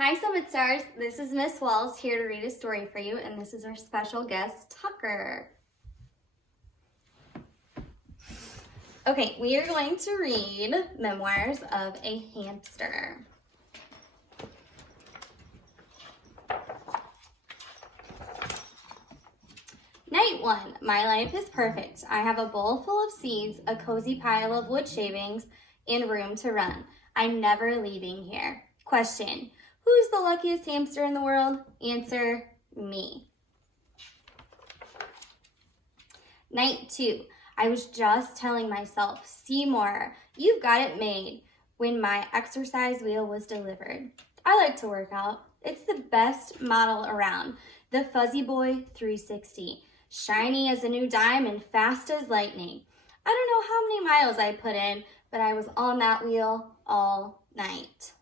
Hi Summit Stars, this is Miss Walls here to read a story for you, and this is our special guest, Tucker. Okay, we are going to read Memoirs of a Hamster. Night 1. My life is perfect. I have a bowl full of seeds, a cozy pile of wood shavings, and room to run. I'm never leaving here. Question. Who's the luckiest hamster in the world? Answer, me. Night 2. I was just telling myself, Seymour, you've got it made, when my exercise wheel was delivered. I like to work out. It's the best model around. The Fuzzy Boy 360. Shiny as a new dime and fast as lightning. I don't know how many miles I put in, but I was on that wheel all night.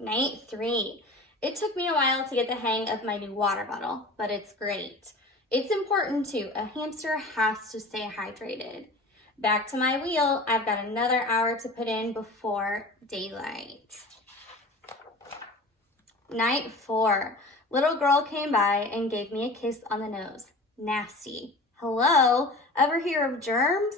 Night 3. It took me a while to get the hang of my new water bottle, but it's great. It's important too. A hamster has to stay hydrated. Back to my wheel. I've got another hour to put in before daylight. Night 4. Little girl came by and gave me a kiss on the nose. Nasty. Hello? Ever hear of germs?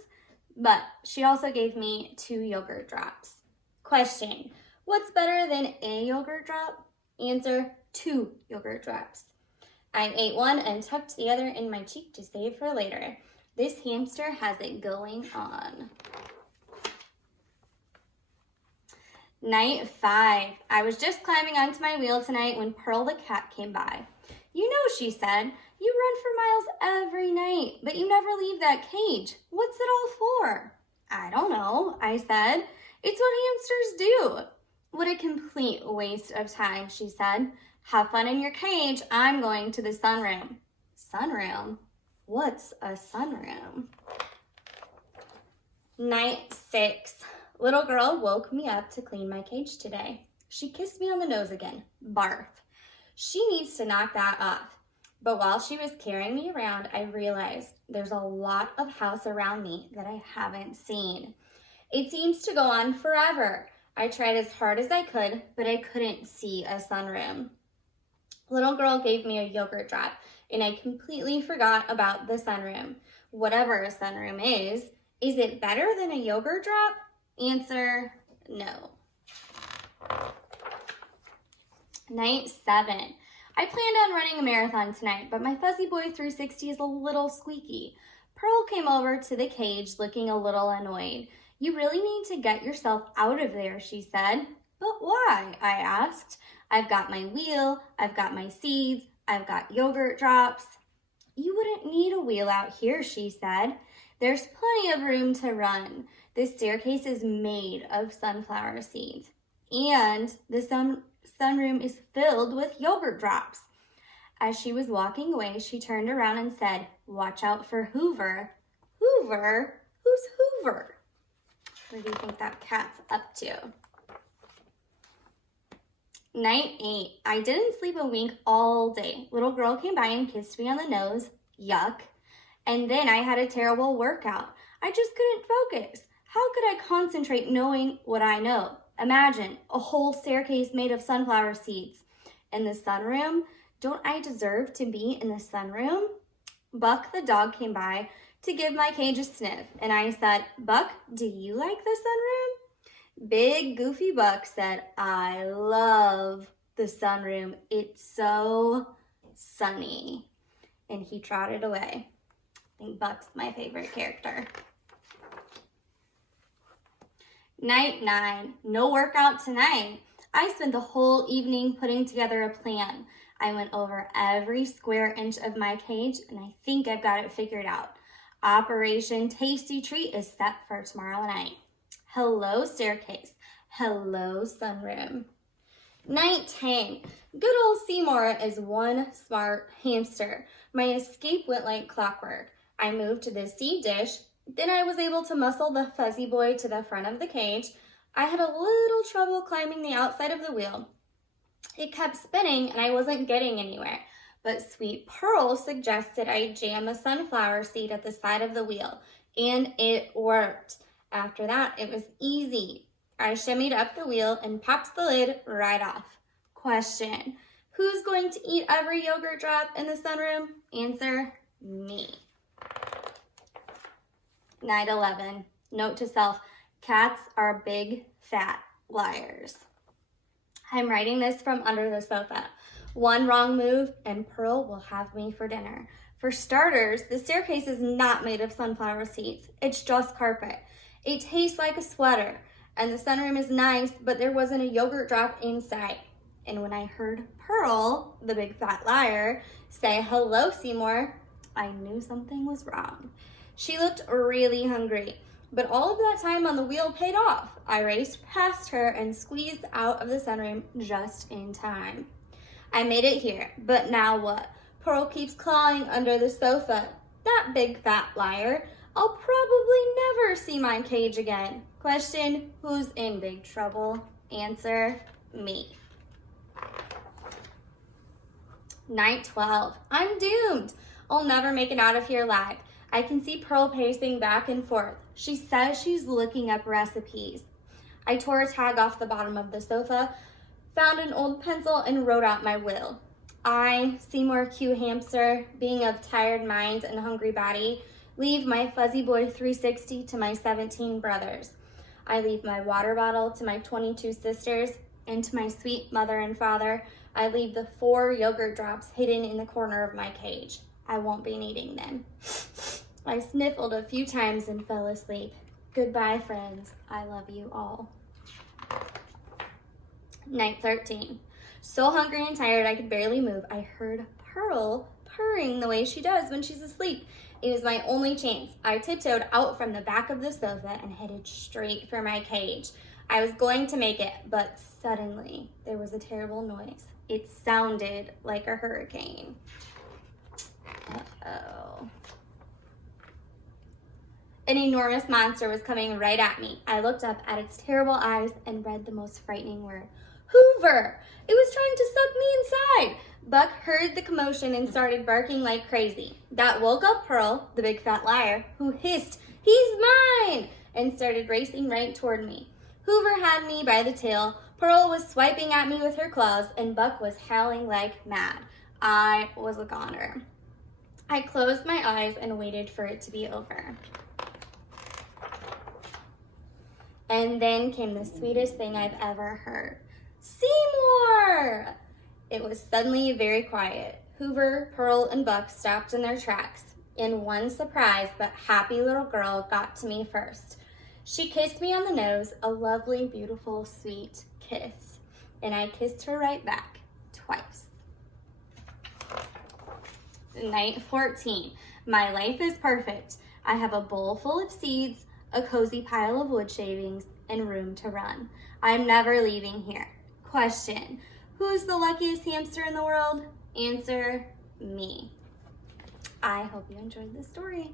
But she also gave me 2 yogurt drops. Question. What's better than a yogurt drop? Answer, 2 yogurt drops. I ate one and tucked the other in my cheek to save for later. This hamster has it going on. Night 5. I was just climbing onto my wheel tonight when Pearl the cat came by. You know, she said, you run for miles every night, but you never leave that cage. What's it all for? I don't know, I said. It's what hamsters do. What a complete waste of time, she said. Have fun in your cage. I'm going to the sunroom. Sunroom? What's a sunroom? Night 6. Little girl woke me up to clean my cage today. She kissed me on the nose again. Barf. She needs to knock that off. But while she was carrying me around, I realized there's a lot of house around me that I haven't seen. It seems to go on forever. I tried as hard as I could, but I couldn't see a sunroom. Little girl gave me a yogurt drop, and I completely forgot about the sunroom. Whatever a sunroom is it better than a yogurt drop? Answer, no. Night 7. I planned on running a marathon tonight, but my Fuzzy Boy 360 is a little squeaky. Pearl came over to the cage looking a little annoyed. You really need to get yourself out of there, she said. But why? I asked. I've got my wheel, I've got my seeds, I've got yogurt drops. You wouldn't need a wheel out here, she said. There's plenty of room to run. This staircase is made of sunflower seeds. And the sunroom is filled with yogurt drops. As she was walking away, she turned around and said, watch out for Hoover. Hoover? Who's Hoover? What do you think that cat's up to? Night 8. I didn't sleep a wink all day. Little girl came by and kissed me on the nose. Yuck. And then I had a terrible workout. I just couldn't focus. How could I concentrate knowing what I know? Imagine a whole staircase made of sunflower seeds. In the sunroom? Don't I deserve to be in the sunroom? Buck the dog came by to give my cage a sniff, and I said, Buck, do you like the sunroom? Big goofy Buck said, I love the sunroom. It's so sunny. And he trotted away. I think Buck's my favorite character. Night 9. No workout tonight. I spent the whole evening putting together a plan. I went over every square inch of my cage, and I think I've got it figured out. Operation Tasty Treat is set for tomorrow night. Hello, staircase. Hello, sunroom. Night 10. Good old Seymour is one smart hamster. My escape went like clockwork. I moved to the seed dish. Then I was able to muscle the Fuzzy Boy to the front of the cage. I had a little trouble climbing the outside of the wheel. It kept spinning and I wasn't getting anywhere. But Sweet Pearl suggested I jam a sunflower seed at the side of the wheel, and it worked. After that, it was easy. I shimmied up the wheel and popped the lid right off. Question, who's going to eat every yogurt drop in the sunroom? Answer, me. Night 11. Note to self, cats are big, fat liars. I'm writing this from under the sofa. One wrong move and Pearl will have me for dinner. For starters, the staircase is not made of sunflower seeds. It's just carpet. It tastes like a sweater. And the sunroom is nice, but there wasn't a yogurt drop inside. And when I heard Pearl, the big fat liar, say, "Hello, Seymour," I knew something was wrong. She looked really hungry, but all of that time on the wheel paid off. I raced past her and squeezed out of the sunroom just in time. I made it here, but now what? Pearl keeps clawing under the sofa. That big fat liar. I'll probably never see my cage again. Question, who's in big trouble? Answer, me. Night 12. I'm doomed. I'll never make it out of here alive. I can see Pearl pacing back and forth. She says she's looking up recipes. I tore a tag off the bottom of the sofa, found an old pencil, and wrote out my will. I, Seymour Q. Hamster, being of tired mind and hungry body, leave my fuzzy boy 360 to my 17 brothers. I leave my water bottle to my 22 sisters, and to my sweet mother and father, I leave the 4 yogurt drops hidden in the corner of my cage. I won't be needing them. I sniffled a few times and fell asleep. Goodbye, friends. I love you all. Night 13. So hungry and tired I could barely move. I heard Pearl purring the way she does when she's asleep. It was my only chance. I tiptoed out from the back of the sofa and headed straight for my cage. I was going to make it, but suddenly there was a terrible noise. It sounded like a hurricane. Uh-oh. An enormous monster was coming right at me. I looked up at its terrible eyes and read the most frightening word. Hoover! It was trying to suck me inside. Buck heard the commotion and started barking like crazy. That woke up Pearl, the big fat liar, who hissed, "He's mine!" and started racing right toward me. Hoover had me by the tail, Pearl was swiping at me with her claws, and Buck was howling like mad. I was a goner. I closed my eyes and waited for it to be over. And then came the sweetest thing I've ever heard. "Seymour!" It was suddenly very quiet. Hoover, Pearl, and Buck stopped in their tracks. And one surprised but happy little girl got to me first. She kissed me on the nose, a lovely, beautiful, sweet kiss. And I kissed her right back, twice. Night 14. My life is perfect. I have a bowl full of seeds, a cozy pile of wood shavings, and room to run. I'm never leaving here. Question, who's the luckiest hamster in the world? Answer, me. I hope you enjoyed this story.